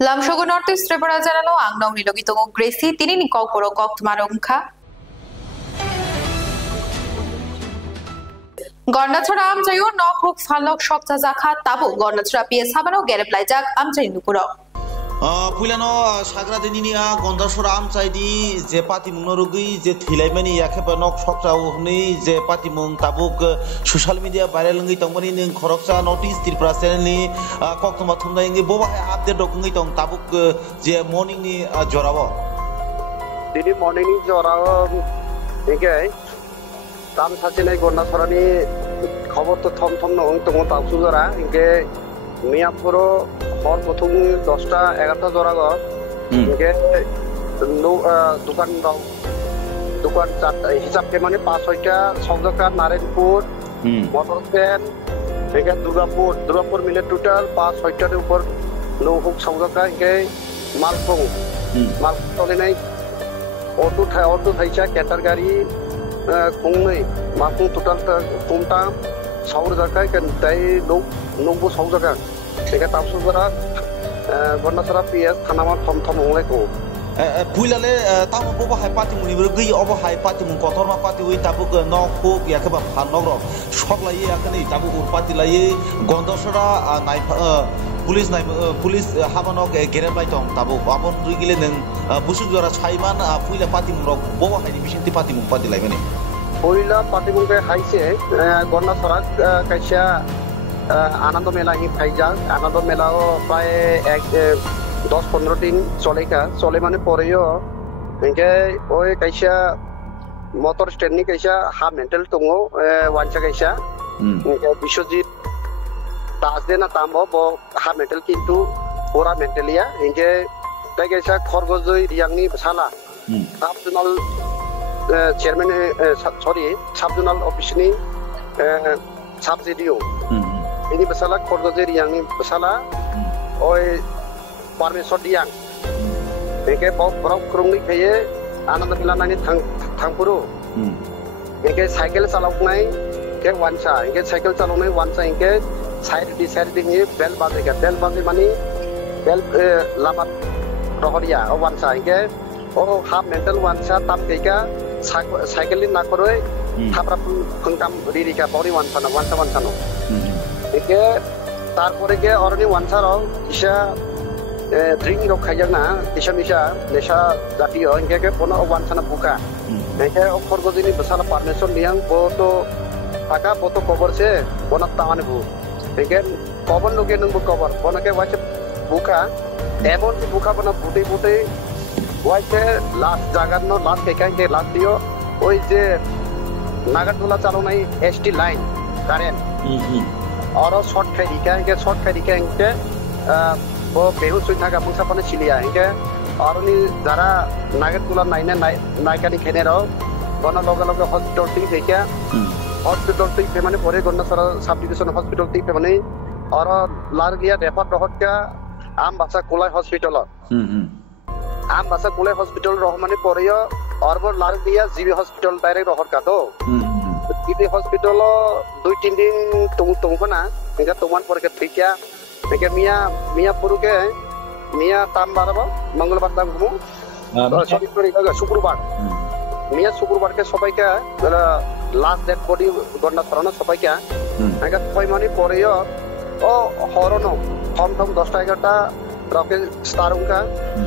Lamshogo Northeast Tripura Janalo, Angno Nilogito Gracie, Tini Kokoro Kokt Marumka. গণনাছড়া আমচাইও নখুক ফালক সপ্তাহ জাখা তাবু গণনাছড়া PS হাবানো গেরে প্লাইজাক আমচাই নুকুরো পুইলানো Sagra দিনিয়া গন্দাছড়া আমচাইদি যে পাতিমুং নরুগি যে থিলাইমানি ইয়াখেবা নক সপ্তাহ হনি যে পাতিমুং তাবুক সোশ্যাল মিডিয়া ভাইরাল নgi tongmani ning khoroksa notice Tripura channel ni koktoma thumnai ngi boba update dokungi tong tabuk je morning ni jorabo dini morning ni jorabo ngai tam সাচিনাই গন্ডাছড়ানি খবর তো থম থম নং তং তাবসু জরা ইনকে মিয়াপুরো হর প্রথম 10টা 11টা জরা গ ইনকে দোকান হিসাব কে মানে 5-6টা সংযোগকা নারায়ণপুর মোটরস্ট্যান্ড ইনকে দুর্গাপুর মিলে টোটাল 5-6টার উপর নৌহুক সংযোগকা ইনকে মালফং চলেনাই অটো থাইছা ক্যাটার গাড়ি Kungni, maku total kumta, saur jaga kan dai nunggu saur jaga. Sehingga tapsu jara, gonna PS thanama thom oleh ko. Puilale tamu boba hai pati muni bergi obo hai pati mun kotor ma pati ui tabu ke nok huk ya keba phanogro shok lai ya kani tabu urpati lai gondosora nai pulis habanok gere bai tong tabu abon rigile neng busu jora chaiman puila pati mun rok boba hai ni bisinti pati mun pati lai mane puila pati mun ke haise gondosora kaisa আনন্দ মেলা হি ফাইজা আনন্দ মেলাও প্রায় 10-15 দিন চলে মানে পরেও ইনকে ওই কাইসা motor stand নি কাইসা half mental দङो ওয়ানসা কাইসা ইনকে Biswajit Das দেনা তামবো ব হাফ মেন্টাল কিন্তু পুরা মেন্টালিয়া ইনকে তাই কাইসা খরগজই রিয়াংনি সালা sub zonal chairman sub zonal অফিসনি sub GDO ini besala khorgojir yang ni besala oi parmesor diang eke bau brok krungni khaye anand milanani thangpuru eke cycle chaloknai ke wansa eke cycle chaloknai wansa eke side ni bel baje mani bel lamat rohoria o wansa eke o half mental wansa tam keka cycle na koroi thapra phungtam ririka bori wansa no একে তারপরে কে অরনি ওয়ানসারও ইসা drink rock খাইজাক না ইসা Misa নেশা জাতীয় একে কোনো ওয়ানসানা বুকা একে অক্ষরগজিনি বসালা permission নিয়াং বতো টাকা বতো কবরছে বনাত তামানে বু একে কবর লোকে নং কবর বনকে ওয়াইছে বুকা এমন কি বুকা বনা বুটে ওয়াইছে লাস্ট জাগার ন লাস্ট কেকাইকে লাস্ট দিও ওই যে নাগারদোলা চালানাই এসটি লাইন কারেন্ট और शॉर्ट खाई इनके वो बेहुश हुई था मुसा पने चिलिया इनके और उन्हीं जरा नागत कुला नायका नि खेने रहो गना लोग हॉस्पिटल टी देखा हॉस्पिटल टी पे माने परे गन्ना सारा सब डिवीजन हॉस्पिटल टी पे माने और लार लिया रेफर रहत का आम भाषा कुलाई हॉस्पिटल आम भाषा कुलाई हॉस्पिटल रह माने परे और वो लार लिया जीबी हॉस्पिटल डायरेक्ट रहत का तो Ibi hospital 2-3 din tunggu na, hingga tuman por ke trikya, hingga mia puru ke mia tambar apa, Mangalabar tanggumu, sorry Syukurbar, mia Syukurbar ke sopai ke last dead body gonna terana sopai ke, hingga sopai mani poreo, oh horono, thom 10-11টা rocket starung ka,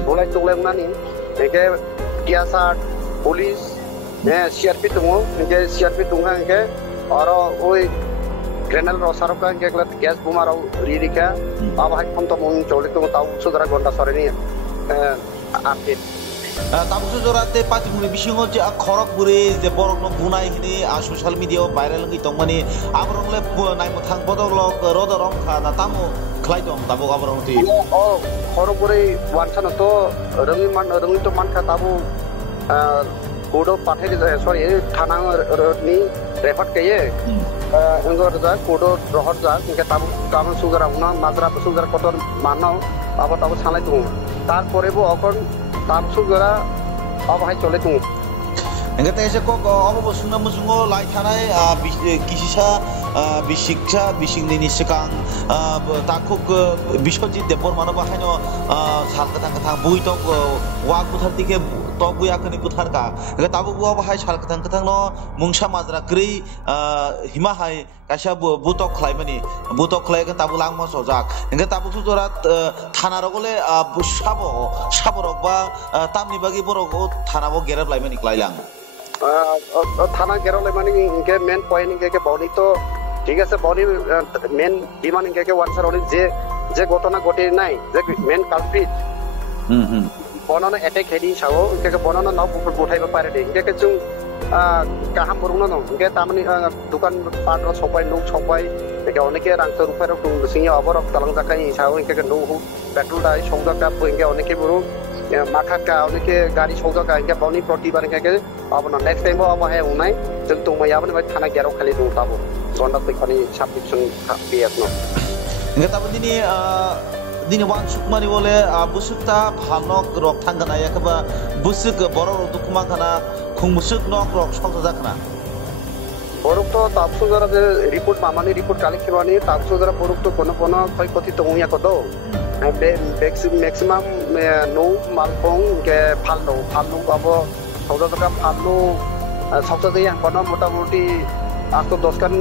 boleh nani, hingga kiasa polis CRP tunggu, इनके CRP tunggu इनके और वो granal रोसारों का इनके गलत gas बुमाराव Reedy का अब high हम तो मुंग चोले तो ताऊ सुधरा गोंडा सारे नहीं आपके ताऊ सुधरा ते पाँच मुने बिशिंगो जे खरक बुरे जे बरक न बुनाई हिने सोशल मीडिया वायरल नगी तंगमानी आबरंगले नाइ मथां बदलक रोदरम खा ना तामो खलाइ दं ताबो आबरंग ति ओ खरक बुरे वानसान तो रंगी तो मान खा ताबो कोडो पाठे सॉरी थाना नि रेफर कये इंगोर जा कोडो रहर जा इनके ताम सुगरा उना माजरा सुगरा कटर मानो अब ताबो सालाय दु तार परे बो अकन ताम सुगरा अब हाय चले दु Enggak tahu saya kok apa bosungan musungo lai tanai kisah bisiksa bising ini sekarang takut bisojit depor mana bahanya sal ketang bui tok wak putar tike tok bui akan putar ka enggak tahu gua bahaya sal ketang no mungsa mazra kri himahai kasih butok klay mani butok klay kan tabu lang mas ojak enggak tabu tu dorat tanah rogole sabo rogba tamni bagi borok tanah bo gerab lay mani klay lang থানা গেরলে মানে ইনকে main point ইনকে বনি তো ঠিক আছে বনি main demand ইনকে ওয়ানসার অনেক যে ঘটনা ঘটে নাই যে মেন কালপ্রিট বনানো অ্যাটাক হেডি সাও ইনকে বনানো নাও বুঠাইবা পারে দে ইনকে जों কাহাম বরুনো দं ইনকে তামানি দোকান পাটর সবাই লোক সবাই ইনকে অনেকে রাংস রুপার সিংহ অবরক তালাং জাকাই সাও ইনকে নো পেট্রোল দাই সংজাকা ইনকে অনেকে বড় মাখাকা অনেকে গাড়ি সংজাকা ইনকে বনি প্রতিবার ইনকে अब ना नेक्स्ट टाइम अब है उनाय जों तंमायाबो बाय थाना गेराव खालि दं ताबो गन्दा पैखानि साबमिशन पिएस न enggak tahu dini wan sukmani bole busukta bhanok rok thangana yakaba busuk borok dukuma kana khung busuk nok rok sokta jakna borok to tapsu jara je report mamani report collect kirwani tapsu jara borok to kono khoi koti tongya ko do maximum no malpong ke phalno abo সৌদা টাকা ভালো সপ্তাহ দিয়ে কোনো মোটামুটি 8-10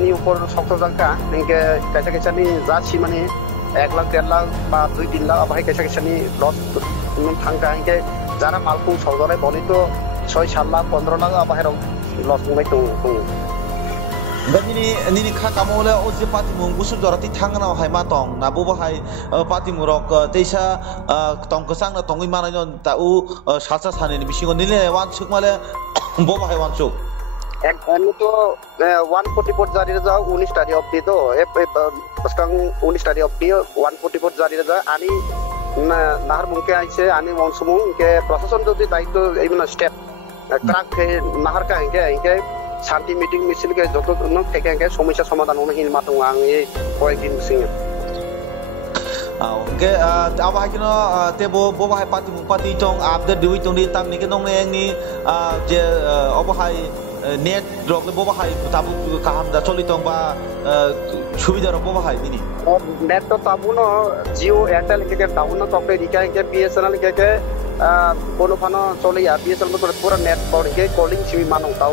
নি উপর সপ্তাহ টাকা ইনকে কাছা নি যাচ্ছি মানে 1 লাখ 1.5 লাখ বা 2-3 লাখ আবার কাছা নি লস থাঙ্কা ইনকে যারা মালকু সৌদারে বলি তো 6-7 লাখ 15 লাখ আবার লস মুই তো Nini kha kamole oje pati mung busuk dorati thangna hai ma tong na bo bahai pati murok teisa tong kesang na tongi mana jon ta u sasa sane ni bisingo nile wan suk male bo bahai wan suk ek anu to 144 jari raja 19 tari of to sekarang 19 tari of 144 jari raja ani nahar mungke aise ani mon sumung ke proseson jodi daitto eimna step track ke nahar ka inke শান্তি meeting মিছিল কে যত থেকে সমস্যা সমাধান অনুহীন মাতং আং এই কয়েকদিন Singh oke abah kino tebo bo bahai pati tong update dewi tong di tam ni ke nong neng ni je obahai net drop le bo bahai tabu kaham da choli tong ba সুবিধা ro bo bahai ini net to tabu no Jio Airtel ke down no tokre dika ke BSNL ke কোনো Fanon চলে BSL মতো পুরো net পড়ে calling Simi মানো তাও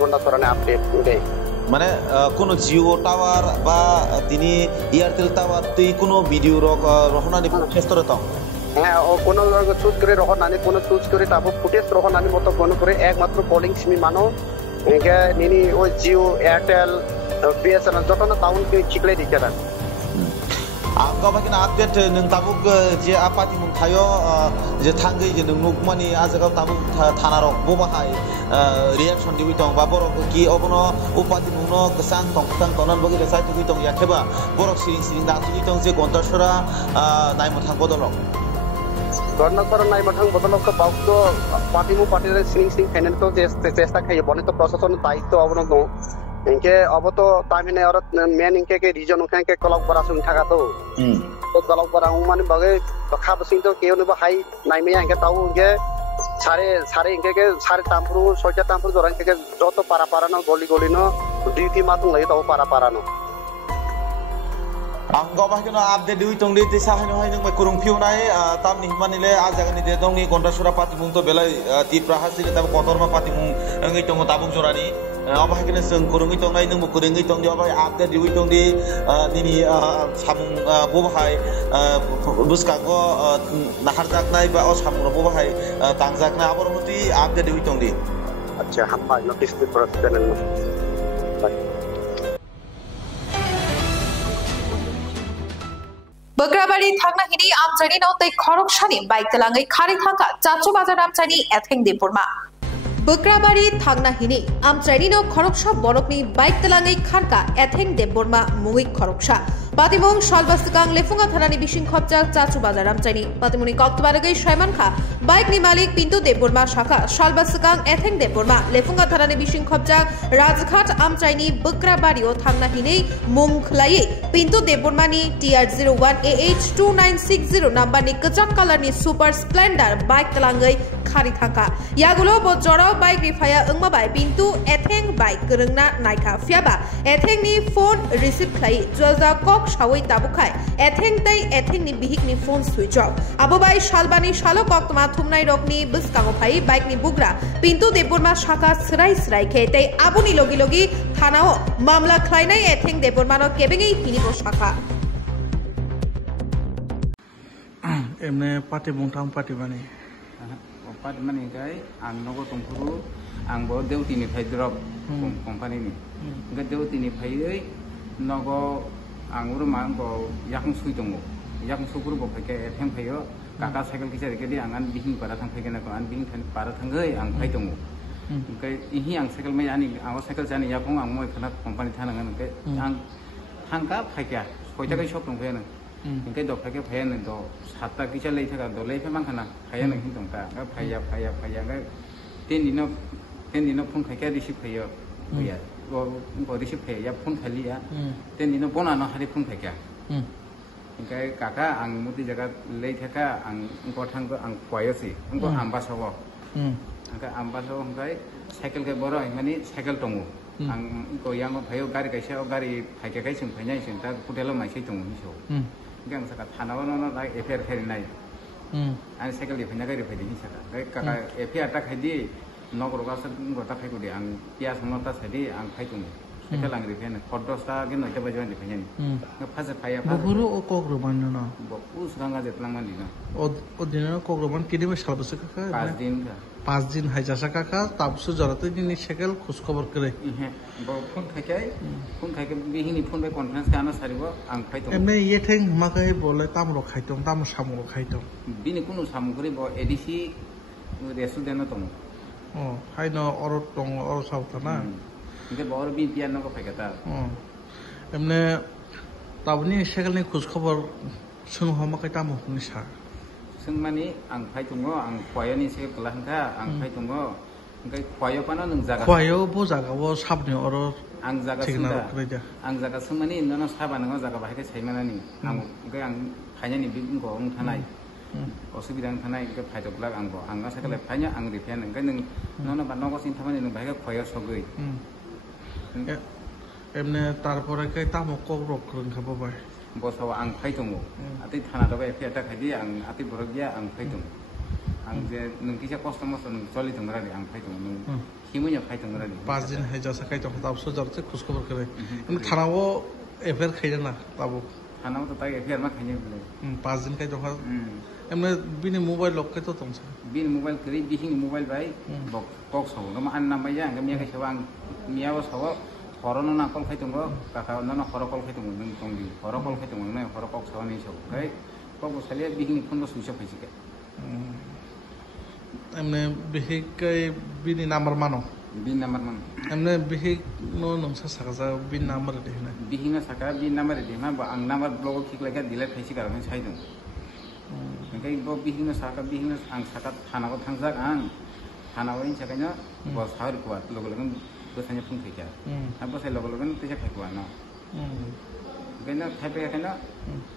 ঘন্টা সরানে update দেয় মানে কোন জিও টাওয়ার বা তিনি এয়ারটেল টাওয়ার তুই কোন ভিডিও রহনানি চেষ্টা করতাম হ্যাঁ ও কোন চুজ করে রহনানি কোন চুজ করে তারপর ফুটেজ রহনানি মতো কোন করে একমাত্র কলিং সিমি মানো একে নিনি ওই জিও এয়ারটেল বিএসএনএল যত না টাউন কে চিকলে দিকে রাখ Angka bagian update neng tabuk je apa timung tayo je tanggai je neng nukmani azagau tabuk tanarok bobahai reaction di witong baborok ki obono upati mungno kesang tonan bagi desai tu witong yakeba borok siring da tu witong je gontashora nai mothang bodolok গণনা নাই মথাং বদলক Baut পার্টিরে Singh final তো চেষ্টা খাই বনে তো প্রশাসন দায়িত্ব অবনত इनके अब तो तामिने और मेन इनके के रीजन उनके के कलक बरा सुन थाका तो कलक बरा माने बगे खा बसिं तो केउ ने हाई नाइमे इनके ताऊ इनके सारे इनके के सारे तामपुरु सोचा तामपुरु जोरा इनके जतो पारा न गली न ड्यूटी मातुं लई ताऊ पारा न Angka bahkan update dewi tong di desa hanya hanya ngai kurung piu nai tam nih manile ajagan di dong ni kontra surapati mung to belai ti prahasi ni tabu kotor ma pati mung ngai tong tabung surani apa hakene seng kurung itong nai nung kurung itong di apa update dewi tong di nini samung bobahai buska go nahar jak nai ba os samung bobahai tang jak na abor muti update dewi tong di acha hamba notice di channel no बग्राबाड़ी थांगना हिनी आमचानी नौ तै खरकसानी bike तलाङै खारि थांगा चाचो बाजार आमचानी एथें देपुरमा बग्राबाड़ी थांगना हिनी आमचानी नौ खरकसा बरकनि bike तलाङै खारका एथें देपुरमा मुङै खरकसा Patimong Shalbastakang Lefunga Thanani Bising Khopjak Chachu Bazar Amchaini Patimoni Koktbaragai Shaiman Kha Bike ni Malik Pintu Deborma Shaka Shalbastakang Etheng Deborma Lefunga Thanani Bising Khopjak Rajghat Amchaini Bukra Bario Thangna Hinei Mungkhlai Pintu Debormani TR01AH2960 number ni kajak color ni Super Splendor bike talangai khari thangka yagulo bo jorao bike rifaya engma bai Pintu Etheng bike gerengna naikha fiaba Etheng ni phone receive khlai joja kok shawai tabukhai Etheng tai Etheng ni bihik ni phone switch off abobai shalbani shalo kok tama thumnai rokni buskango phai bike ni bugra Pintu Deborma shaka srai khe tai abuni logi thanao mamla khlainai Etheng Debormano kebengei hiniko shaka emne party bungthang party bani Part money guy, ang nogo tungkuru, ang bo deuti ni pay drop company ni. Ga deuti ni pay nogo ang uru mang bo yakung sui tungo. Yakung sukuru bo pay etheng payo, kaka cycle kisah dekedi angan bihin para thang pay kena ko an bihin para thang gay ang pay tungo. Ga ihi ang cycle may ani ang cycle jani yakung ang mo ikana company thanangan ga ang thangka pay kya, koi jaga shop tung pay na. Cái đồ phải cái phèn này đồ sạt ta cái chân lấy theo cả đồ lấy phải mang khăn nào phèn này không tổng cả cái phèn cái tên đi nó phun phải cái đi ship phèn bây giờ có đi ship phèn ya phun phải li á tên đi nó bốn anh nó hay phun phải cái cả anh một tí jaga lấy theo cả anh có thằng có anh quay gì anh có amba sao cái amba sao cái cycle cái boro anh mani cycle tongu anh có yang có phải gari cái sao gari phải cái sừng phải nhảy sừng ta phụ theo mà xây tongu như sao cái anh saka thana nó lại affair khai này anh cycle đi phải nhảy cái đi phải đi saka cái cả affair ta khai đi nó có cái sự có ta khai cái anh kia xong nó ta sai đi anh khai tung cycle lang đi phải này photo ta cái nói cho bây giờ đi phải nhảy cái phát sẽ phải bukuru o kok roman no bukuru sekarang aja telang mandi no o dina kok roman kini mas kalau besok ka 5 दिन हाइजासा काका ताबसु जरते दिनै shekel खुश खबर करे phone खाके बिहिनि phone bye conference काना सारिबो आं फाइतो एमे येथें माकै बोले तामरो खाइतों ताम सामरो खाइतों बिनि कुनु सामग्री बो एडिसी रेस्टुरेन्ट दङ अ हाइनो अर दङ अर सावताना इके बर बि पियानो को फाइकाता एमने ताबनि सेकेलनि खुश खबर सों हमाकै तामो निसाซึ่งมันนี่อังไฟตรงก็อังควายนี่เช็คหลังค่ะอังไฟตรงก็ก็ควายปานนึงจักรควายบ่จักรบ่ซับเนี่ยอรอังจักรซึ่งอังจักรซึ่งมันนี่นั่นซับอันก็จักรบ่ให้ใช้มันนี่อังก็อังไฟนี่บินก็องทนายอสุบิดังทนายก็ไฟตกลักอังก็อังก็สักเลยไฟเนี่ยอังรีเพียนนึงก็นึงนั่นบ้านนอกก็สิทำมันนึงไปก็ควายสกเลยเอ็มเนี่ยตาร์ปอร์ก็ตามกรกครึ่งครับบ่บอสว่าอังไฟตรงอาทิตย์ธนาตัวไปเพียรตะขัดดีอังอาทิตย์บริเวณอังไฟตรงอังจะนึงที่จะคอสตอมส์นึงจอลิตรงอะไรอังไฟตรงนึงขี้มันจะไฟตรงอะไร5 दिन है जैसा कहीं तो ताब सो जरूरत है खुश खबर करे इन थाना वो एफआर खाई ना ताबो थाना वो तो ताकि एफआर में खाई नहीं 5 दिन कहीं तो एमने बिने मोबाइल लॉक के तो तुम से बिने मोबाइल करी बिहिंग मोबाइल भाई बॉक्स हो ना मान नाम या अंग मिया के शवांग मिया वो सवा हरनो ना कल खाई तुमको काका ना हर कल खाई तुमको नंग तंगी हर कल खाई तुमको नहीं हर कल सवा नहीं सो कई कल बसालिया बिहिंग फोन तो स्विच ऑफ है जिके एमने बिहिक के बिनी नंबर मानो एमने बिहिक नो नंसा सकाजा बिन नंबर दे ना बिहिंग सका बिन नंबर दे ना अंग नंबर ब्लॉग खिक लगा डिलीट खाई सिकार में छाई दं कई बो बिहिंग अंग सका थाना को थांजा आं थाना वो इन सका ना बस हार को लोग लगन बसanya pun kerja, apa saya lakukan itu saya kerja na, kena tapi kena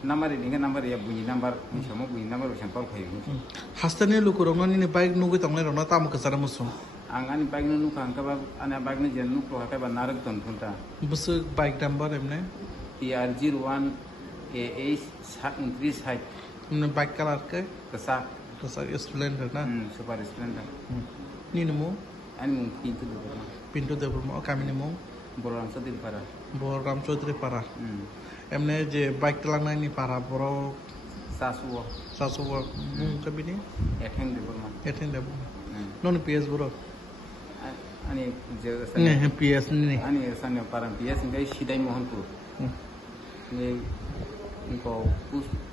nomor ini kan nomor ya bunyi nomor, ini semua bunyi nomor macam apa kerja. Hastanya lu kurang ini baik nunggu tangan orang tamu kesana musuh. Angan baik nunggu angka anak baik ni jangan nunggu apa apa narik tuan tuan. Besok baik number emne? TR01AH2960. Emne baik kalar ke? Kesak. Splendor na? Super Splendor. Ni nemu? Ani mungkin itu dulu. Pintu Deborma kami nemu Boram Chaudhry para emne je bike telang ni para boro sasu kami ni Etheng Deborma non PS boro ani je PS ni ani sana para PS ngai Sidai Mohanpur ni inko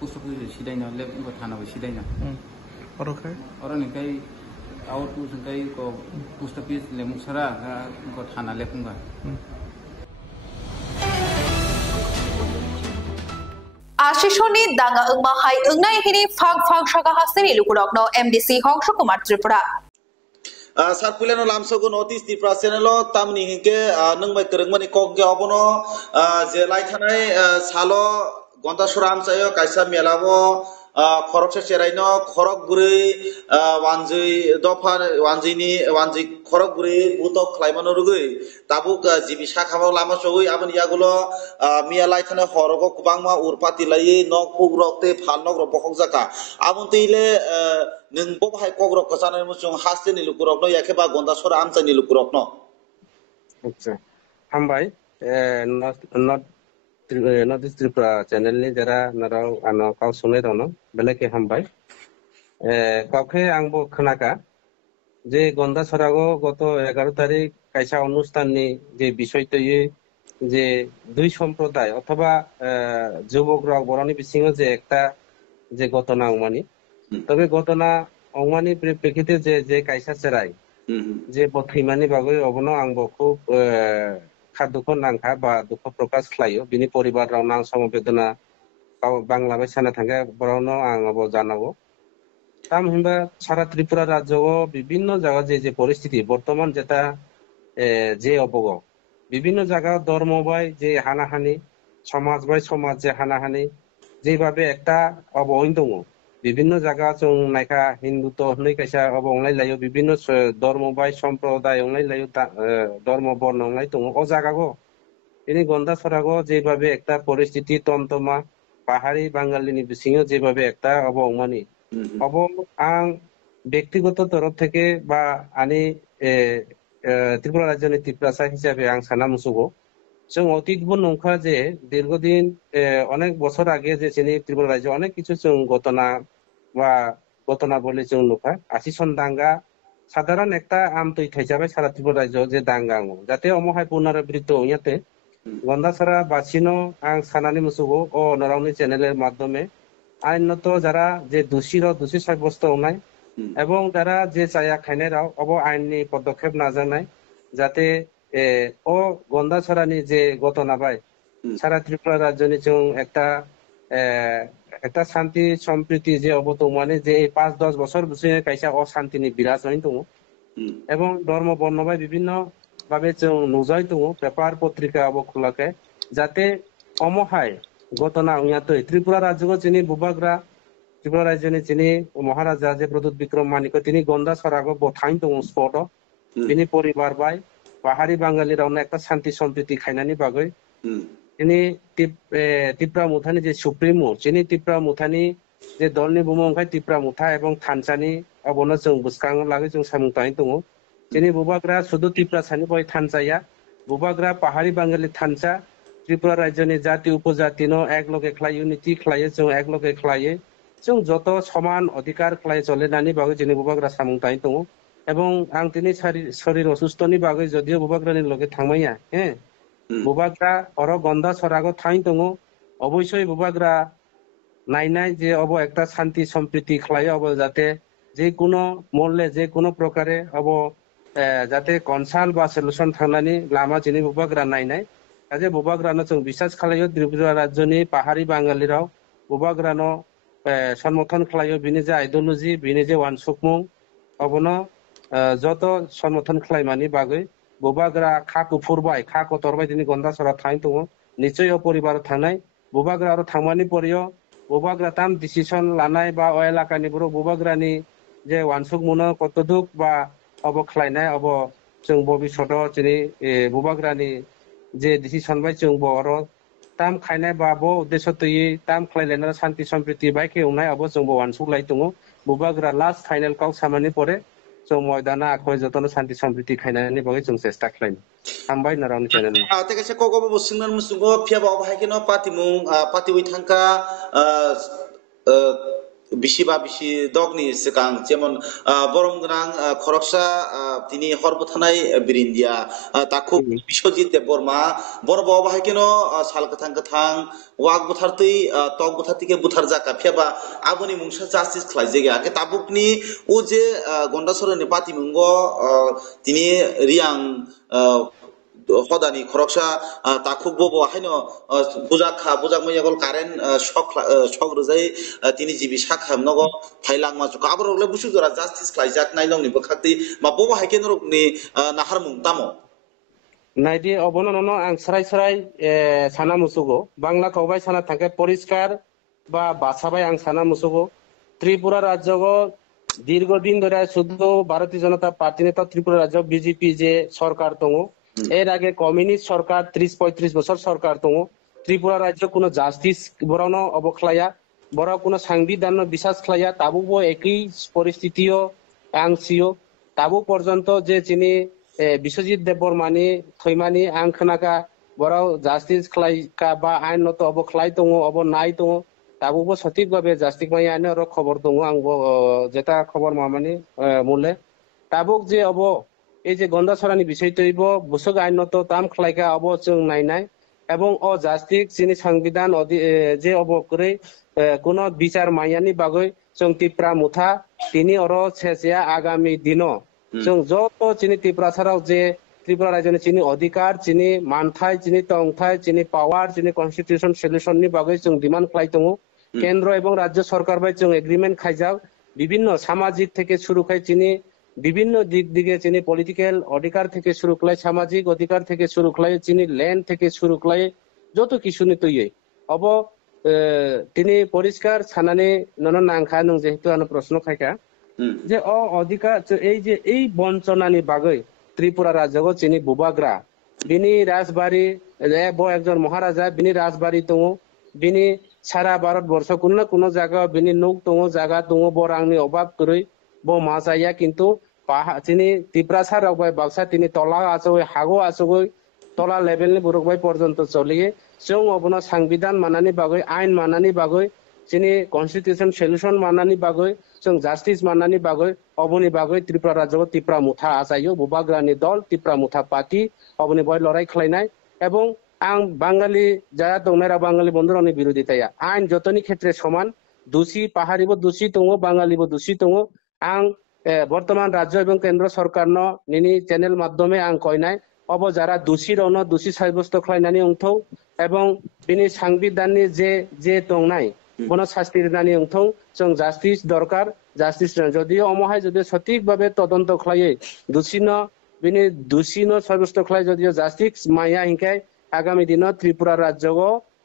pusuku Sidai na lep inko thana bo Sidai na oro ni kai और कुछ कई को पुस्तक piece ले मुसरा को थाना ले पूंगा आशिशनि दांगा अंगमा हाय अंगनाय हिनि फांग फांग शागा हास्तेनि लुकुरकनो एमडीसी हंस कुमार त्रिपुरा सारकुलेनो लामसोगो नोटिस त्रिपुरा चेनेलो तामनि हिंके नंबाय करंगमानि कक गे अबनो जे लाइथानाय सालो गन्दासुरा आमचायो कायसा मेलाबो खरकसे चेराइनो खरक गुरै वानजै दफा वानजै खरक गुरै बुतक खलाइमानो रुगै ताबुक जिबि साखाबाव लामा सगै आबनि यागुलो मिया लाइथानाय हरगो कुबांमा उरपाति लायै नक पुग्रकते फालनक रो बखक जाका आबुन तैले नों बहाय कग्रक कसानाय मुसुं हास्तेनि लुकुरकनो याखेबा गन्दासुरा आमचानि लुकुरकनो अच्छा हामबाय नॉर्थ ईस्ट त्रिपुरा चैनल नि जरा नराव आनो काउ सुने दनो बेलेके हामबाय काउखे आंबो खोनाका जे गन्दासुरागो गत 11 तारिख कायसा अनुष्ठाननि जे বিষয় তৈরি যে দুই সম্প্রদায় অথবা যুবকরা বরণী বিসিংহ যে একটা যে ঘটনা অংমানি তবে ঘটনা অংমানি প্রেক্ষিতে যে কায়সা চেরাই যে বথैमानि बागै अबनो आंबो खूब खादुखो नांखा बा दुख प्रकाश खालायो बिनि परिबाराव नां समबेदना बांला बायसाना थांगा बरावनो आं अब जानांगौ ताम हिंबा सारा त्रिपुरा राज्यव विभिन्न জায়গা যে পরিস্থিতি বর্তমান যেটা যে অবগ বিভিন্ন জায়গা ধর্ম বাই যে হানাহানি সমাজ বাই সমাজ যে হানাহানি যেভাবে একটা অবহিন দङ বিভিন্ন জায়গা जों नायखा हिन्दुत्व होननाय कायसा अब अंलाय लायो विभिन्न धर्म बाय सम्प्रदाय अंलाय लायो धर्म बर्ण अंलाय दङ अ जागागो इनि गन्दासुरागो जेभाবে একটা পরিস্থিতি তন্তমা পাহাড়ি বাঙালিनि बिसिङाव जेभाবে একটা अब अंमानि अब आं ব্যক্তিগত তরফ থেকে বা আনি ত্রিপুরা রাজ্যनि ত্রিপুরাসা হিসাবে आं साना मुसुगो जों অতীতবো নংখা যে দীর্ঘদিন অনেক বছর আগে যে চিনি ত্রিপুরা রাজ্যে অনেক কিছু जों ঘটনা বলে जों नुखा आसिसन दांगा साधारण একটা আমতৈ থাইজাবাই সারা ত্রিপুরা রাজ্য যে দাঙ্গা যাতে অমহায় পুনরাবৃত্ত ইয়াতে গন্দাসুরা বাসিনো आं সানানি মুসুগো ও নরাউনি চ্যানেলের মাধ্যমে আইনত যারা যে দোষী সাব্যস্ত হনায় এবং যারা যে চায়া খাইনায়রাও অব আইননি পদক্ষেপ নাজানায় যাতে ও গন্দাসুরানি যে ঘটনা বাই সারা ত্রিপুরা রাজ্যনি जों একটা শান্তি সম্প্রীতি যে অবতমানে যে 5-10 বছর বসে কাইসা অশান্তিনি বিরাজ হই দङ এবং ধর্ম বর্ণ বাই বিভিন্ন ভাবে जों नुजाय दङ পেপার পত্রিকা অব খোলাকে যাতে অমহায় ঘটনা ইয়াতে ত্রিপুরা রাজ্যগো যিনি বুবাগ্রা ত্রিপুরা রাজ্যনি যিনি মহারাজা যে প্রদ্যুৎ বিক্রম মানিক তিনি গন্দাসুরাগো বথাইন দङ স্পট বিনি পরিবার বাই পাহাড়ি বাঙালিরাও একটা শান্তি সম্প্রীতি খাইনানি বাগৈ তিনি ত্রিপুরা মুথানি যে সুপ্রিমো যিনি ত্রিপুরা মুথানি যে দলনি বুমংखाय ত্রিপুরা মুথা এবং থানচানি অবनो जों बुसखां लागै जों सामुंताय दङ যিনি বুবাগ্রা শুধু ত্রিপুরা সানি বই থানচায়া বুবাগ্রা পাহাড়ি বাঙালি থানচা ত্রিপুরা রাজ্যনি জাতি উপজাতিनो একলগে ख्लाय ইউনিটি ख्लायो जों একলগে ख्लायो जों যত সমান অধিকার ख्लाय চলেনানি বাগै যিনি বুবাগ্রা সাमुंताय दङ এবং आं তিনি শরীর অসুস্থনি বাগৈ যদিও বুবাগ্রানি লগে থাंमाया বুবাগ্রা অর গন্দাসুরাগো থাই দङ অবশ্যই বুবাগ্রা নাইনাই যে অব একটা শান্তি সম্প্রীতি খ্लायो অব যাতে যে কোনো মূল্যে যে কোনো প্রকারে অব যাতে কনসাল বা সলিউশন থাंनानै লামা যিনি বুবাগ্রা নাইনাই কাজে বুবাগ্রানো जों বিশ্বাস খ্लायो ত্রিপুরা রাজ্যनि পাহাড়ি বাঙালিরাও বুবাগ্রানো সমর্থন খ্लायो বিনি যে আইডিयोलॉजी বিনি যে ওয়ানসুকমুং অবনো যত সমর্থন খ্लायमानि বাগै বুবাগ্রা খা কুফুরবাই খা কতরবাই দিনি গন্দাসুরা থাই দङ নিশ্চয় পরিবার থানায় বুবাগ্রা আरो থাंमानि परियो बुबाग्रा ताम डिसिसन लानाय बा ओ एलाकानि बरो बुबाग्रानि जे वानसुक मुनो कतदुक बा अब ख्लायनाय अब जों भबिष्यतआव जिनि बुबाग्रानि जे डिसिसन बाय जों बर ताम खायनाय बा बो उद्देश्य तयै ताम ख्लायलायना शान्ति सम्प्रीति बाय खेवनाय अब जों वानसुक लाय दङ बुबाग्रा लास्ट फाइनल काउ सामानि परे जों मयदाना आखय जतन शान्ति सम्प्रीति खायनायनि बागै जों चेष्टा खालायनो हामबाय नारावनि चेनेल तेकासे कगबो बुसिंनान मुसुगो फियाबा अबहायकेनो पातिमुं पातिवै थांका बिसिबा बिसि दगनि सिगां जेमन बरम गोनां खरकसा तिनि हरबो थानाय बिरिन्दिया ताखु बिश्वजित देबबर्मा बरबो अबहायकेनो साल गोथां गोथां वाक बुथारतै तक बुथारतिके बुथार जाका फियाबा आबुनि मुंसा जास्टिस ख्लाय जेगा के ताबुकनि उ जे गन्दासुरानि पातिमुंगो तिनि रियां হদানি খরকসা তাকুব বো হাইনো বুজাক মাইয়াগল কারেন্ট শক রজাই তিনি জিবি সাখাম নগ থাইলাং মাচুক আবার ওগুলো বুসু জরা জাস্টিস ক্লাইজাক নাইলং নি বখাতি মা বো হাইকেন রকনি নাহারমুং তামো নাইদি অবনন আং সরাই সানা মুসুগো বাংলা কবাই সানা থাকে পরিষ্কার বা বাসাবাই আং সানা মুসুগো ত্রিপুরা রাজ্য দীর্ঘদিন ধরে শুধু ভারতীয় জনতা পার্টি নেতা ত্রিপুরা রাজ্য বিজেপি যে সরকার দङ এর আগে কমিউনিস্ট সরকার 30-35 বছর সরকার দङ ত্রিপুরা রাজ্য কোনো জাস্টিস বরণ অবখলায়া বড় কোনো সাংবিধান বিশ্বাস খাইয়া তাবুবো একই পরিস্থিতিও আংসিও তাবু পর্যন্ত যে চিনি বিশ্বজিৎ দেববর্মানি থৈমানি আং খনাকা বড় জাস্টিস খাইকা বা আইনত অবখলাই দङ অব নাই দङ তাবুবো সঠিকভাবে জাস্টিস মাই আইনে আর খবর দङ আং যেটা খবর মামানি মূলে তাবুক যে অব এই যে গন্দাছড়ানি বিষয় তৈব বসক আইনত তাম খাইকা অব जों নাইনাই এবং ও জাস্টিস চিনি সংবিধান যে অব করে কোন বিচার মাইয়ানি বাগৈ जों ত্রিপুরা মুথা তিনি অর শেষিয়া আগামী দিন जों যত চিনি ত্রিপুরা ছাড়াও যে ত্রিপুরা রাজ্যনি চিনি অধিকার চিনি মানথাই চিনি তংথাই চিনি পাওয়ার চিনি কনস্টিটিউশন সলিউশননি বাগৈ जों ডিমান্ড খাই দङ কেন্দ্র এবং রাজ্য সরকার বাই जों এগ্রিমেন্ট খাইজাও বিভিন্ন সামাজিক থেকে শুরু খাই চিনি বিভিন্ন দিক দিকে চিনি পলিটিক্যাল অধিকার থেকে শুরু করে সামাজিক অধিকার থেকে শুরু করে চিনি ল্যান্ড থেকে শুরু করে যত কিছু নি তৈরি অব তিনি পরিষ্কার ছানানি নন নাংখা নং যেহেতু আনো প্রশ্ন খাইকা যে অধিকার এই যে এই বঞ্চনানি বাগৈ ত্রিপুরা রাজ্য চিনি বুবাগ্রা বিনি রাজবাড়ি একজন মহারাজা বিনি রাজবাড়ি দङ বিনি সারা ভারতবর্ষ কোন না কোন জায়গা বিনি নুক দङ জায়গা দङ বরাংনি অভাব করে বো মাসাইয়া কিন্তু তিনি ত্রিপুরা ছাড় বাক্সা তিনি তলা আছে হাগো আছে তলা লেভেলনি বুরকবাই পর্যন্ত চলিয়ে जों অবন সংবিধান মানানি বাগৈ আইন মানানি বাগৈ চিনি কনস্টিটিউশন সলিউশন মানানি বাগৈ जों জাস্টিস মানানি বাগৈ অবনি বাগৈ ত্রিপুরা রাজ্য ত্রিপুরা মুথা আসাইও বুবাগ্রানি দল ত্রিপুরা মুথা পার্টি অবনি বয় লড়াই খাইনাই এবং আং বাঙালি যারা দংনারা বাঙালি বন্ধুরানি বিরোধিতায়া আইন যতনি ক্ষেত্রে সমান দোষী পাহাড়িবো দোষী দङ বাঙালিবো দোষী দङ আং বর্তমান রাজ্য এবং কেন্দ্র সরকার নিনি চ্যানেল মাধ্যমে আং কয়নাই অব যারা দোষী রন দোষী সাব্যস্ত খাইনানি অংথৌ এবং বিনি সাংবিধাননি যে দংনাই কোন শাস্তির নানি অংথৌ जों জাস্টিস দরকার জাস্টিস যদিও অমহাই যদি সঠিকভাবে তদন্ত খাইয়ে দোষী সাব্যস্ত খাই যদিও জাস্টিস মাইয়া হিংকাই আগামী দিন ত্রিপুরা রাজ্য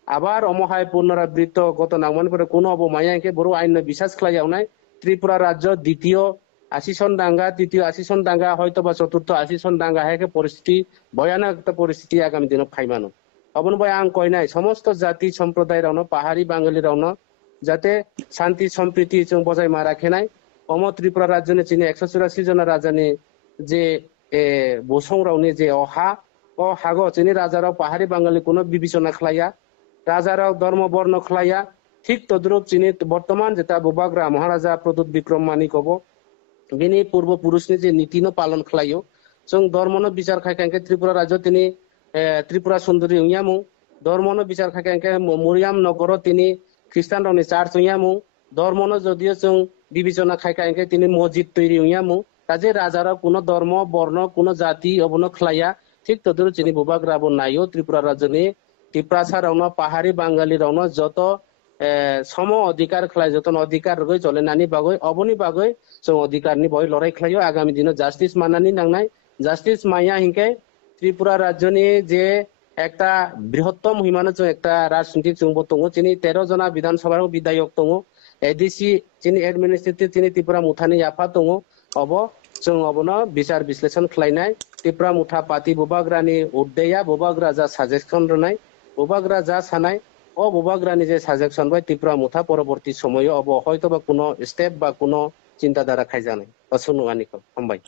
আবার অমহায় পুনরাবৃত্ত গত নামন করে কোন অব মাইয়া হিংকে বড় আইন বিশ্বাস খাইয়াও নাই ত্রিপুরা রাজ্য দ্বিতীয় আশিসন দাঙ্গা তৃতীয় আশিসন দাঙ্গা হয়তো বা চতুর্থ আশিসন দাঙ্গা হেকে পরিস্থিতি ভয়ানক একটা পরিস্থিতি আগামী দিন ফাইমানো অবন বয় আং কয় নাই সমস্ত জাতি সম্প্রদায় রাউন পাহাড়ি বাঙালি রাউন যাতে শান্তি সম্প্রীতি বজায় মা রাখে নাই অম ত্রিপুরা রাজ্যনে চিনি 184 জন রাজানি যে বসং রাউনি যে হাগো চিনি রাজারাও পাহাড়ি বাঙালি কোনো বিবেচনা খাইয়া রাজারাও ধর্ম বর্ণ খাইয়া ঠিক তদ্রুপ চিনি বর্তমান যেটা বুবাগ্রা মহারাজা প্রদ্যুৎ বিক্রম মানি কব বিনি পূর্বপুরুষনি যে নীতি পালন খাইও जों ধর্মন বিচার খাইকাঙ্কে ত্রিপুরা রাজ্য তিনি ত্রিপুরা সুন্দরী উইয়ামু ধর্মন বিচার খাইকাঙ্কে মরিয়াম নগর তিনি খ্রিস্টান রাউনি চার্চ উইয়ামু ধর্মন যদিও जों বিবেচনা খাইকাঙ্কে তিনি মসজিদ তৈরি উইয়ামু কাজে রাজারা কোনো ধর্ম বর্ণ কোনো জাতি অবন খাইয়া ঠিক তদ্রুপ চিনি বুবাগ্রাবো নাইও ত্রিপুরা রাজ্যনি ত্রিপুরা ছাড়াউন পাহাড়ি বাঙালি রাউন যত সম অধিকার খেলায় যতন অধিকার রগৈ চলে নানি বাগৈ অবনি বাগৈ जों অধিকারনি বয় লড়াই খেলাইও আগামী দিন জাস্টিস মানানি নাংনাই জাস্টিস মাইয়া হিংকে ত্রিপুরা রাজ্যনি যে একটা বৃহত্তম হিমানো একটা রাজনৈতিক চুম্ব দङ চিনি 13 জনা বিধানসভার বিধায়ক দङ এডিসি চিনি এডমিনিস্ট্রেটিভ চিনি ত্রিপুরা মুথানি আফা দङ অব जों অবন বিচার বিশ্লেষণ খেলাইনাই ত্রিপুরা মুথা পাতি বুবাগ্রানি উদ্দেয়া বুবাগ্রা যা সাজেশন রনাই বুবাগ্রা যা সানাই ও বুবাগ্রানি যে সাজেশন বাই ত্রিপুরা মুথা পরবর্তী সময়ে অব হয়তো বা কোনো স্টেপ বা কোনো চিন্তাধারা খাইজানাই অসুনু আনিক হামবাই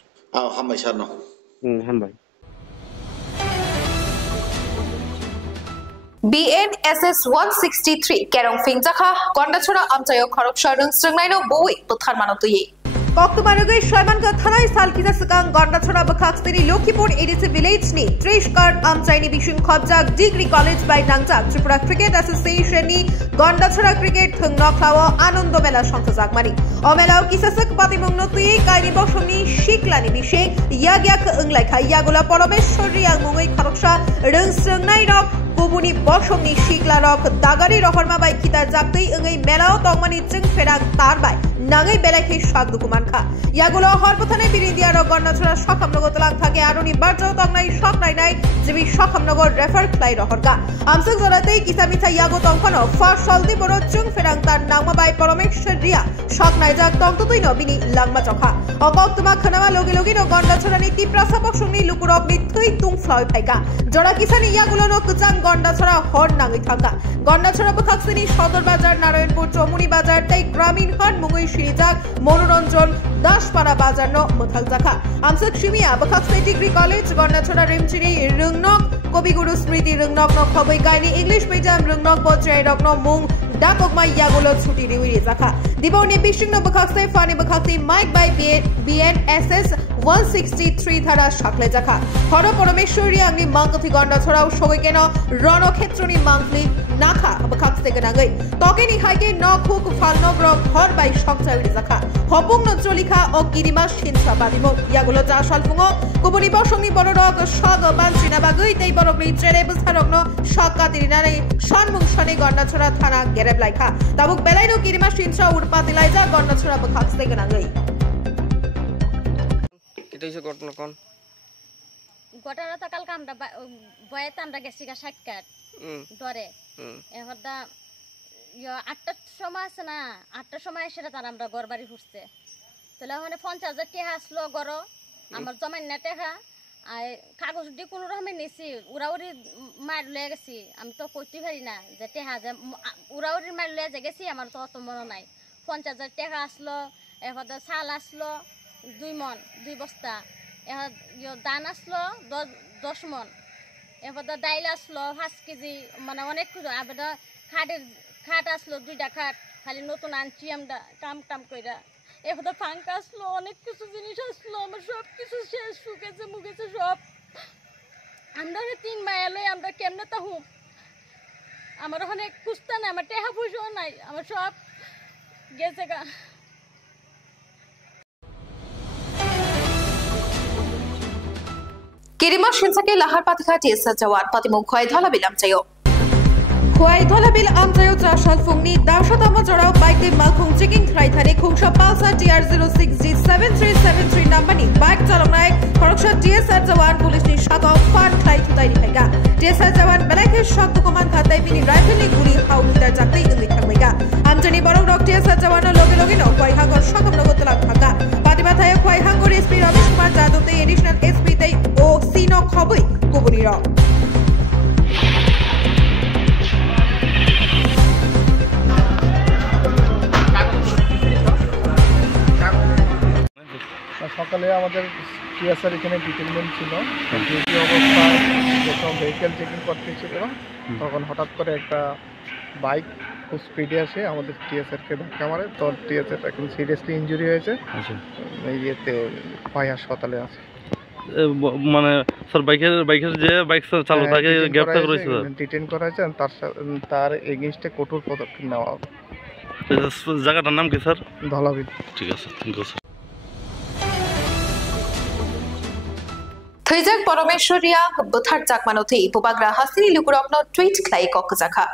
হামবাই সারনো হামবাই BNSS 163 Kerong Fingzaka Gondachora Amtayo Korok Sharun Strangnaino Boi Puthan Manotuyi Koktumarugui Shaimanka Thanai Salkisa Sakang Gondachora Bakakstini Lokipur ADC Village ni Trish Card Amchaini Bishun Khobjak Degree College by Nangjak Tripura Cricket Association ni Gondachora Cricket Thungnok Lawa Anondo Mela Shantazak Mani Omelao Kisasak Patimung Notui Kaini Boshoni Shiklani Bishe Yagyak Unglaka Yagula Poromeshwari Yang Mungui Kharoksha Rung Sungnai Rok Kubuni Boshoni Shikla Rok Dagari Rohorma by Kita Jakti Ungai Melao Tongmani Jing Ferang Tarbai Nangai Belaki Shagdukuman Kha Yagulo Horpothane Birindia Rok Gondachora Shokhamnogor Talang Thake Aroni Barjo Tongnai Shoknai Nai Jibi Shokhamnogor Refer Klai Rohorga Amsuk Zorate Kisamita Yago Tongkono Far Shaldi Boro Jung Ferang Tar Nangma by Poromeshwariya Shoknai Jak Tongtutui no Bini Langma Chokha Okok Tuma Khanama Logi Logi no Gondachora ni Tiprasapok Shungni Lukurok ni Thui Tung Floy Phaika Jora Kisani Yagulo no Kuchang Gondachora Hor Nangai Thanga Gondachora Bakhaksini Shodor Bazar Narayanpur Chomuni Bazar Tei Gramin Hot Mungui Shirijak Monoranjon Dashpara Bazar no Muthal Zakha Amsuk Shimia Bakhaksini Degree College Gondachora Rimchiri Rungnok Kobiguru Smriti Rungnok no Khoboi Gaini English Medium Rungnok Bochai Rok no Mung Dakokma Yagulo Chuti Riwiri Zakha Diboni Bishing no Bakhaksini Fani Bakhakti Mike by BNSS 163 Thara Shakle Zakha Horo Poromeshwari Angni Mangkathi Gondachora Shogekeno Rono Khetroni Mangli Nakha Bakhaksini Ganangai Tokeni Haike no Khuk Falno Grok Hor by Shokchari Zakha Hopung no Jolika o Kirima Shinsa Badimo Yagulo Jashal Fungo Kubuni Boshongi Borok Shog Banchina Bagui Tei Borokni Jere Busarokno Shokka Tirinare Shanmung Shani Gondachora Thana Gereb Laika Tabuk Belaino Kirima Shinsa Urpati Laija Gondachora Bakhaksini Ganangai ঘটনা তো কালকে আমরা বয়েতে আমরা গেছি গা সাক্ষাৎ ধরে এহদা 8টার সময় আছে না 8টার সময় এসে তার আমরা ঘর বাড়ি ফুটছে তাহলে ওখানে 50,000 টাকা আসলো গড় আমার জমাই না টাকা আর কাগজ দিয়ে কোনো রকমে নিছি উড়াউড়ি মার লয়ে গেছি আমি তো কইতে পারি না যে টাকা যে উড়াউড়ি মার লয়ে যে গেছি আমার তো অত মনে নাই 50,000 টাকা আসলো এহদা চাল আসলো 2 মন 2 বস্তা দান আসলো 10 মন এরপর ডাইল আসলো 5 কেজি মানে অনেক কিছু আবার খাট আসলো 2টা খাট খালি নতুন আনছি আমরা কাম কইরা এরপর ফাঙ্কা আসলো অনেক কিছু জিনিস আসলো আমার সব কিছু শেষ শুকেছে মুগেছে সব আমরা 3 মায়া লই আমরা কেমনে তা হুম আমার ওখানে কুস্তা না আমার টাকা পয়সাও নাই আমার সব গেছে গা Kirima Shinsake Lahar Patika Tesa Jawar Patimung Khoi Thola Bilam Chayo Khoi Thola Bil Amchayo Trashal Fungni Dashatama Jorao Bike de Malkhung Checking Thrai Thare Khungsha Palsa TR06G7373 number ni Bike Chalongnai Khoroksha TSR Jawan Police ni Shaka Fan Thai Thutai ni Phaika TSR Jawan Belake Shok Dokuman Khatai Bini Rifle ni Guri Hau Kitar Jaktai Ungli Thangmaiga Amjani Borok Rok TSR Jawan Loge Loge no Khoi Hangor Shokam Logo Tolak Thanga Patima Thai Khoi Hangor SP Ramesh Kumar Jadau Tei Additional SP Tei O Sino Khobui Kubuni Rok সকালে আমাদের TSR এখানে ডিটেনমেন্ট ছিল duty অবস্থায় যখন vehicle checking করতেছিল তখন হঠাৎ করে একটা বাইক খুব স্পিডে আসে আমাদের টিএসআরকে ধাক্কা মারে তো টিএসআর এখন সিরিয়াসলি ইনজুরি হয়েছে এই ইয়েতে খোয়াই হাসপাতালে আছে মানে স্যার বাইকের যে বাইক চালক তাকে গ্রেফতার করেছে ডিটেন করা হয়েছে তার এগেইনস্টে কঠোর পদক্ষেপ নেওয়া হবে জায়গাটার নাম কি স্যার ধলাবিল ঠিক আছে thank you sir Thijak Poromeshwariya Buthar Jakmanothi Pubagra Hasini Lukurokno Tweet Klai Kokjaka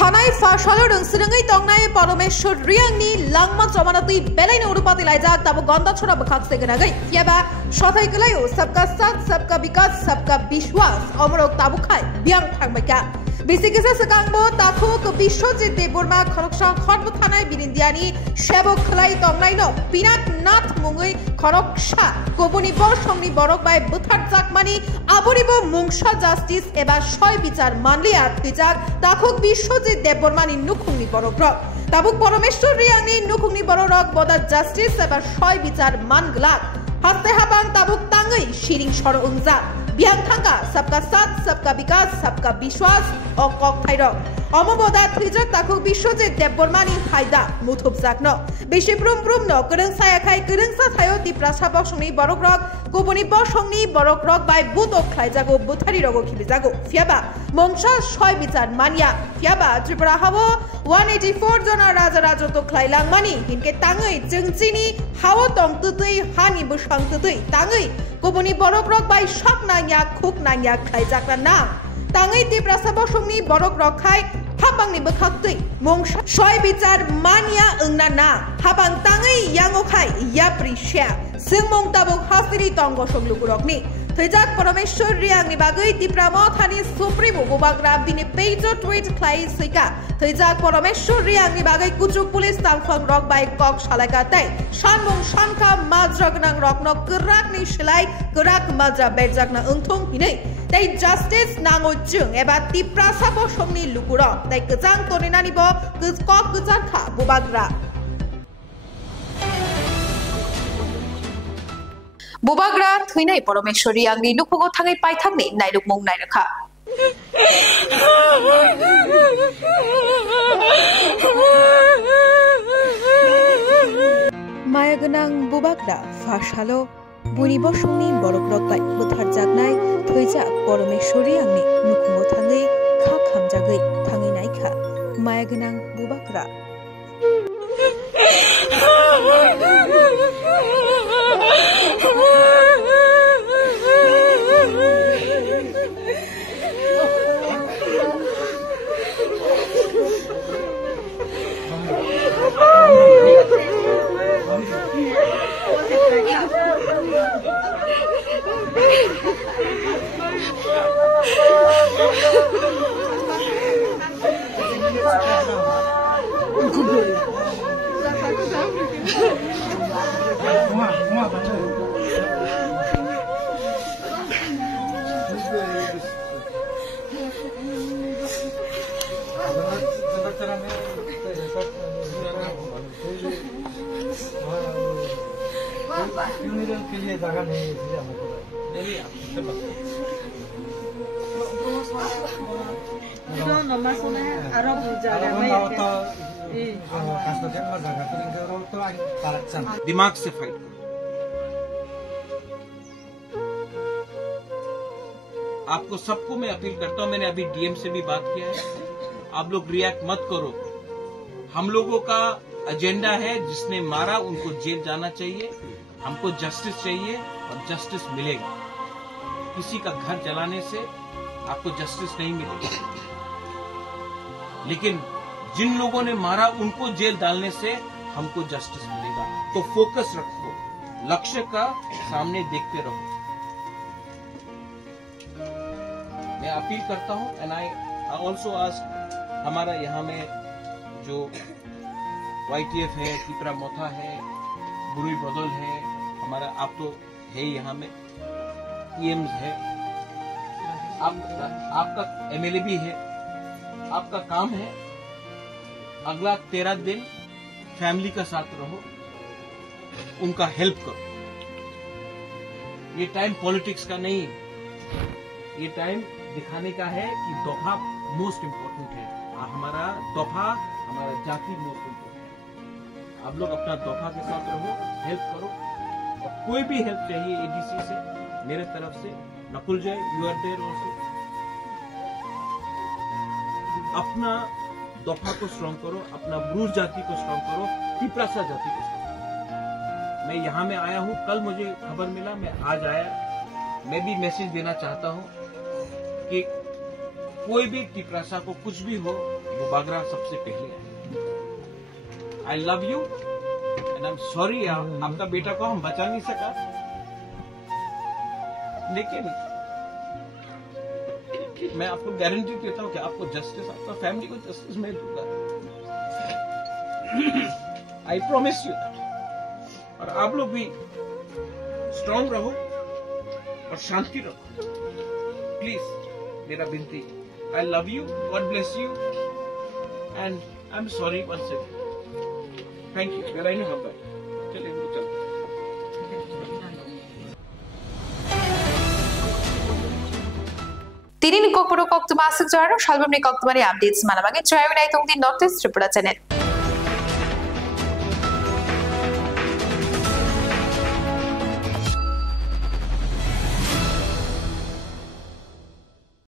Thanai Fashalo Rungsirangai Tongnai Poromeshwariya ni Langma Jamanati Belai no Urupati Laijak Tabu Gondachora Bakhaksini Ganagai Yaba Shothai Kalayo Sabka Sath Sabka Vikas Sabka Vishwas Omrok Tabu Khai Biang Thangmaika Bisikisa Sakangbo Takhok Bishojit Deborma Khoroksha Khotbu Thanai Birindiani Shebok Khlai Tongnai no Pinak Nath Mungui Khoroksha Kobuni Boshongni Borok by Buthar Jakmani Aboribo Mungsha Justice Eba Shoy Bichar Manli Ar Tijak Takhok Bishojit Debormani Nukhungni Borok Rok Tabuk Poromeshwariya ni Nukhungni Borok Boda Justice Eba Shoy Bichar Manglak Haste Habang Tabuk Tangai Shiring Shoro Ungza बिहां थांगा सबका साथ सबका विकास सबका विश्वास और कक थाइरक अमबदा थैजक ताखु बिश्वजित देबबर्मानि हायदा मुथुब जाकनो बेसे प्रुम प्रुम न गोरों सायाखाय गोरोंसा थायो तिप्रासा बसंनि बरक रक गुबुनि बसंनि बरक रक बाय बुतो ख्लायजागो बुथारि रगो खिबिजागो फियाबा मंसा छय बिचार मानिया फियाबा त्रिपुरा हावो 184 जना राजा राजतो ख्लायलांमानि हिनके ताङै जोंचिनि हावो तं तुतै हानि बसां तुतै ताङै गुबुनि बरक रक बाय शक नाया खुक नाया ख्लायजाग्रा ना ताङै तिप्रासा बसंनि बरक रखाय हाबांनि बखाक्तै मंसा छय बिचार मानिया ओंना ना हाबां ताङै यांगोखाय याप्रिशा जों मंताबो हासिरि तंग संलुगुरकनि थैजाक परमेश्वर रियांनि बागै तिप्रा मथानि सुप्रिमो बुबाग्रा बिनि पेजो ट्वीट ख्लाय सैका थैजाक परमेश्वर रियांनि बागै कुचुक पुलिस तांफां रक बाय कक सालायगातै सानमुं सानखा माज्रागनां रकनो गोराकनि सिलाय गोराक माज्रा बेरजागना ओंथं हिनै तै जस्टिस नांगौ जों एबा तिप्रासा बसंनि लुगुर तै गोजां तनिनानिबो कक गोजारखा बुबाग्रा बुबाग्रा थैनाय परमेश्वरी आंनि लुखुगो थाङै पाइथांनि नायलुक मुं नायरखा माया गोनां बुबाग्रा फाशालो बुनि बसंनि बरक रकबाय बुथार जागनाय थैजाक परमेश्वरी आंनि लुखुगो थाङै खा खामजागै थाङै नायखा माया गोनां बुबाग्रा दिमाग से फाइट करो। आपको सबको मैं अपील करता हूं, मैंने अभी डीएम से भी बात किया है, आप लोग रिएक्ट मत करो। हम लोगों का एजेंडा है, जिसने मारा उनको जेल जाना चाहिए, हमको जस्टिस चाहिए और जस्टिस मिलेगा। किसी का घर जलाने से आपको जस्टिस नहीं मिलेगी, लेकिन जिन लोगों ने मारा उनको जेल डालने से हमको जस्टिस मिलेगा। तो फोकस रखो, लक्ष्य का सामने देखते रहो। मैं अपील करता हूं एंड आई ऑल्सो आस्क, हमारा यहाँ में जो YTF है, तिप्रा मोथा है, बुरुई बदल है, हमारा आप तो है यहाँ में, EMs है, आपका MLA भी है, आपका काम है अगला 13 दिन फैमिली का साथ रहो, उनका हेल्प करो। ये टाइम पॉलिटिक्स का नहीं, ये टाइम दिखाने का है कि दोफा मोस्ट इम्पोर्टेंट है। हमारा दोफा, हमारा जाति मोस्ट इम्पोर्टेंट है। आप लोग अपना दोफा के साथ रहो, हेल्प करो, और कोई भी हेल्प चाहिए ADC से, मेरे तरफ से, नकुल जय, यू आर देयर ऑल्सो। अपना दोफा को स्ट्रॉन्ग करो, अपना ब्रूज जाति को स्ट्रॉन्ग करो, तिप्रासा जाति को स्ट्रॉन्ग करो। मैं यहाँ में आया हूँ, कल मुझे खबर मिला, मैं आज आया। मैं भी मैसेज देना चाहता हूँ कि कोई भी तिप्रासा को कुछ भी हो, वो बागरा सबसे पहले है। आई love you and I am sorry, आपका बेटा को हम बचा नहीं सका, लेकिन मैं आपको गारंटी देता हूं कि आपको जस्टिस, आपका फैमिली को जस्टिस मैं दूंगा। I promise you that. और आप लोग भी स्ट्रांग रहो और शांति रखो, प्लीज, मेरा विनती। I love you, God bless you and I am sorry once again. Thank you. मेरा ही हम चलिए चलते। Tirin Kokoro Koktumasuk Jaro, Shalbum Koktumari updates Manamagi, Travinai Tung the Northeast Tripura Channel.